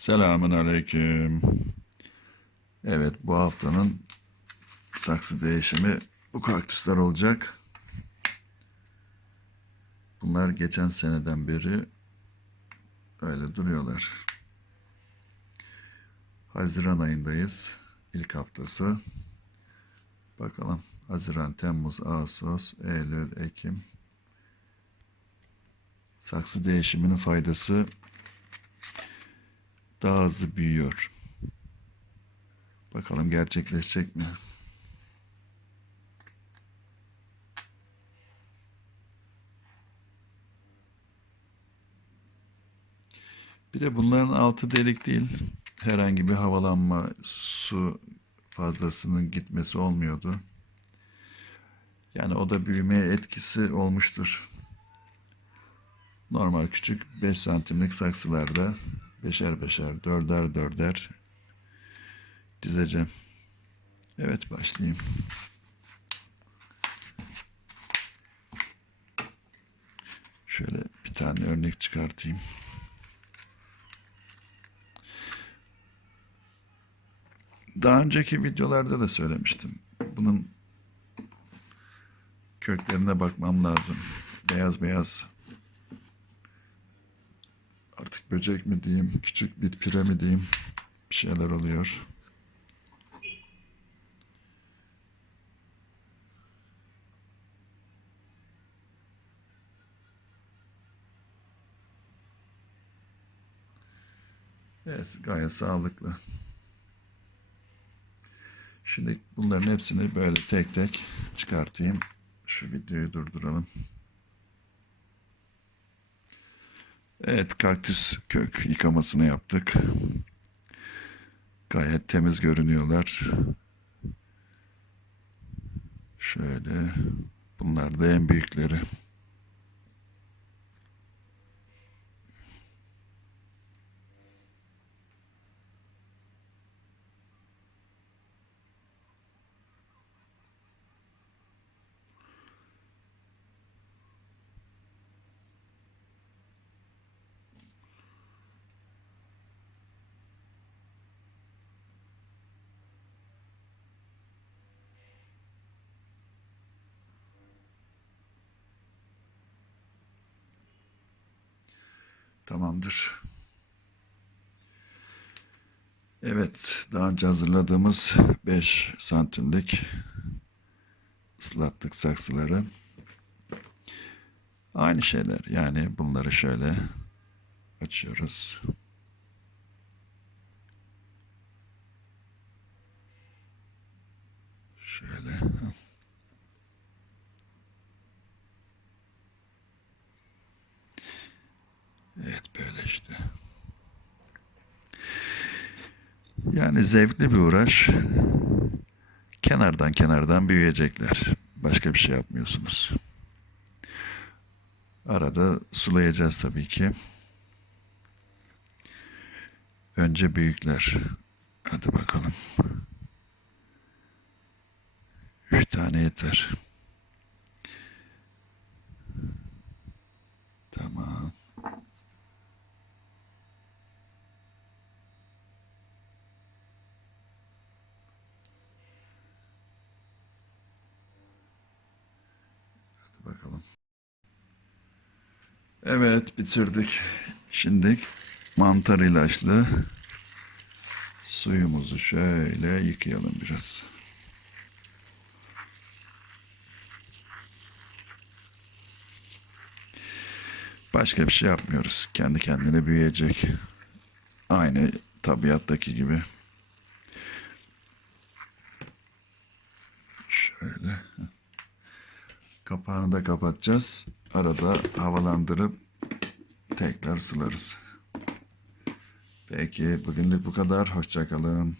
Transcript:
Selamun aleyküm. Evet bu haftanın saksı değişimi bu kaktüsler olacak. Bunlar geçen seneden beri öyle duruyorlar. Haziran ayındayız. ilk haftası. Bakalım Haziran, Temmuz, Ağustos, Eylül, Ekim. Saksı değişiminin faydası daha hızlı büyüyor. Bakalım gerçekleşecek mi? Bir de bunların altı delik değil. Herhangi bir havalanma, su fazlasının gitmesi olmuyordu. Yani o da büyümeye etkisi olmuştur. Normal küçük 5 santimlik saksılarda beşer beşer, dörder dörder dizeceğim. Evet başlayayım. Şöyle bir tane örnek çıkartayım. Daha önceki videolarda da söylemiştim. Bunun köklerine bakmam lazım. Beyaz beyaz artık böcek mi diyeyim, küçük bir pire mi diyeyim bir şeyler oluyor. Evet, gayet sağlıklı. Şimdi bunların hepsini böyle tek tek çıkartayım. Şu videoyu durduralım. Evet, kaktüs kök yıkamasını yaptık. Gayet temiz görünüyorlar. Şöyle, bunlar da en büyükleri. Tamamdır. Evet, daha önce hazırladığımız 5 santimlik ıslattık saksıları. Aynı şeyler. Yani bunları şöyle açıyoruz. Şöyle. Evet böyle işte. Yani zevkli bir uğraş. Kenardan kenardan büyüyecekler. Başka bir şey yapmıyorsunuz. Arada sulayacağız tabii ki. Önce büyükler. Hadi bakalım. Üç tane yeter. Tamam. Hadi bakalım. Evet bitirdik. Şimdi mantar ilaçlı suyumuzu şöyle yıkayalım biraz. Başka bir şey yapmıyoruz. Kendi kendine büyüyecek. Aynı tabiattaki gibi. Şöyle. Kapağını da kapatacağız. Arada havalandırıp tekrar sularız. Peki bugünlük bu kadar. Hoşçakalın.